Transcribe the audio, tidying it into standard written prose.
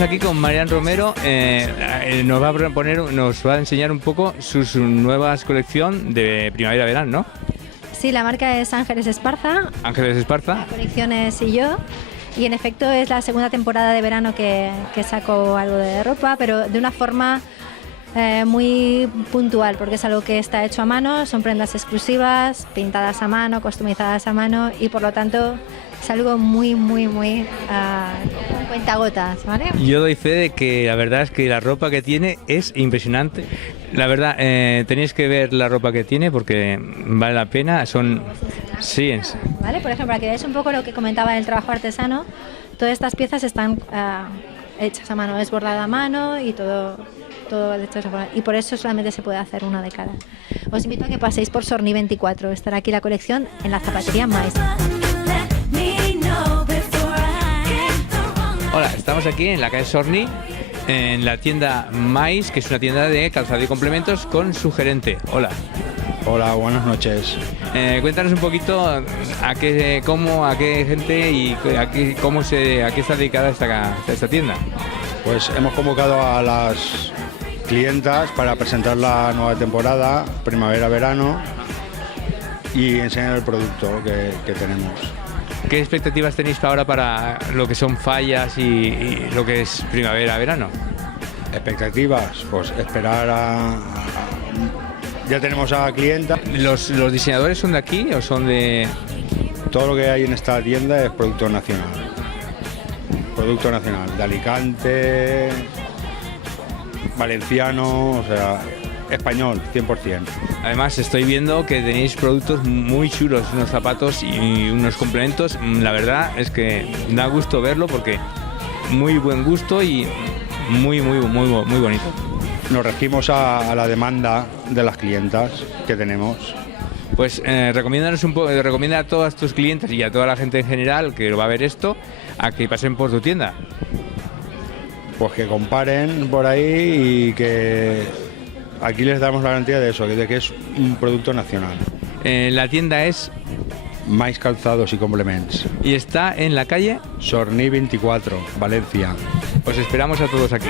Aquí con Marian Romero, nos va a enseñar un poco su nueva colección de primavera-verano, ¿no? Sí, la marca es Ángeles Esparza. Ángeles Esparza. La colección es Y Yo. Y en efecto es la segunda temporada de verano que saco algo de ropa, pero de una forma muy puntual, porque es algo que está hecho a mano, son prendas exclusivas, pintadas a mano, customizadas a mano y por lo tanto es algo muy con cuentagotas, ¿vale? Yo doy fe de que la verdad es que la ropa que tiene es impresionante. La verdad, tenéis que ver la ropa que tiene porque vale la pena. Sí, ¿Vale? Por ejemplo, para que veáis un poco lo que comentaba del trabajo artesano, todas estas piezas están hechas a mano, es bordada a mano y todo hecho a mano. Y por eso solamente se puede hacer una de cada. Os invito a que paséis por Sorní 24, estará aquí la colección en la zapatería Mais. Hola, estamos aquí en la calle Sorní, en la tienda Mais, que es una tienda de calzado y complementos, con su gerente. Hola. Hola, buenas noches. Cuéntanos un poquito a qué gente y a qué está dedicada esta tienda. Pues hemos convocado a las clientas para presentar la nueva temporada, primavera-verano, y enseñar el producto que tenemos. ¿Qué expectativas tenéis ahora para lo que son fallas y lo que es primavera-verano? ¿Expectativas? Pues esperar ya tenemos a la clienta. ¿Los diseñadores son de aquí o son de...? Todo lo que hay en esta tienda es producto nacional. Producto nacional, de Alicante, valenciano, o sea, español, 100%. Además estoy viendo que tenéis productos muy chulos, unos zapatos y unos complementos. La verdad es que da gusto verlo porque muy buen gusto y muy bonito. Nos regimos a la demanda de las clientas que tenemos. Pues recomiéndanos un poco, recomienda a todas tus clientes y a toda la gente en general que va a ver esto a que pasen por tu tienda. Pues que comparen por ahí y que aquí les damos la garantía de eso, de que es un producto nacional. La tienda es Mais Calzados y Complements. Y está en la calle Sorní 24, Valencia. Os esperamos a todos aquí.